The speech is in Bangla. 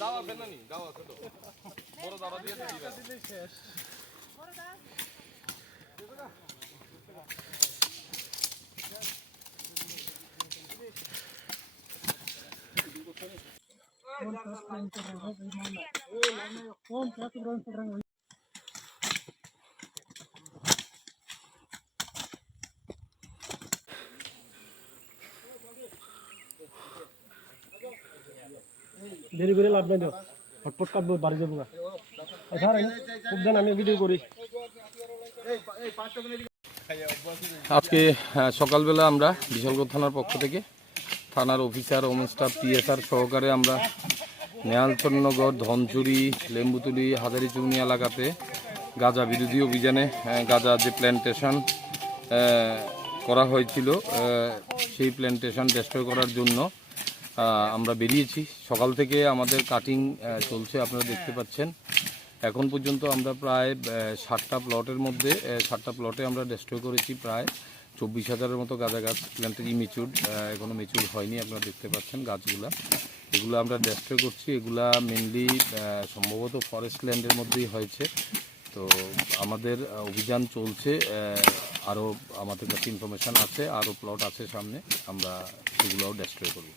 দাওয়া বেনানি দাওয়া ছোট বড় দাওয়া দিয়ে দিই শেষ বড় দাও দেরি করে লাভ নাই তো ফটফট কাটবো বাড়ি যাবো না স্যার খুব দেন আমি ভিডিও করি। আজকে সকালবেলা আমরা বিশালগড় থানার পক্ষ থেকে থানার অফিসার হোম স্টাফ পিএসআর সহকারে আমরা নেহালচন্নগড় ধনচুরি লেম্বুতুলি হাজারিচুনি এলাকাতে গাঁজা বিরোধী অভিযানে গাঁজা যে প্ল্যান্টেশন করা হয়েছিল সেই প্ল্যান্টেশন ডেস্ট্রয় করার জন্য আমরা বেরিয়েছি। সকাল থেকে আমাদের কাটিং চলছে, আপনারা দেখতে পাচ্ছেন। এখন পর্যন্ত আমরা প্রায় 60টা প্লটের মধ্যে 60টা প্লটে আমরা ডেস্ট্রয় করেছি প্রায় 24,000-এর মতো গাঁজা গাছ। প্ল্যান্টের ইমেচুর এখনও মেচুর হয়নি, আপনারা দেখতে পাচ্ছেন গাছগুলা। এগুলো আমরা ডেস্ট্রয় করছি। এগুলা মেনলি সম্ভবত ফরেস্ট ল্যান্ডের মধ্যেই হয়েছে। তো আমাদের অভিযান চলছে, আরও আমাদের কাছে ইনফরমেশান আছে, আরও প্লট আছে সামনে, আমরা সেগুলোও ডেস্ট্রয় করব।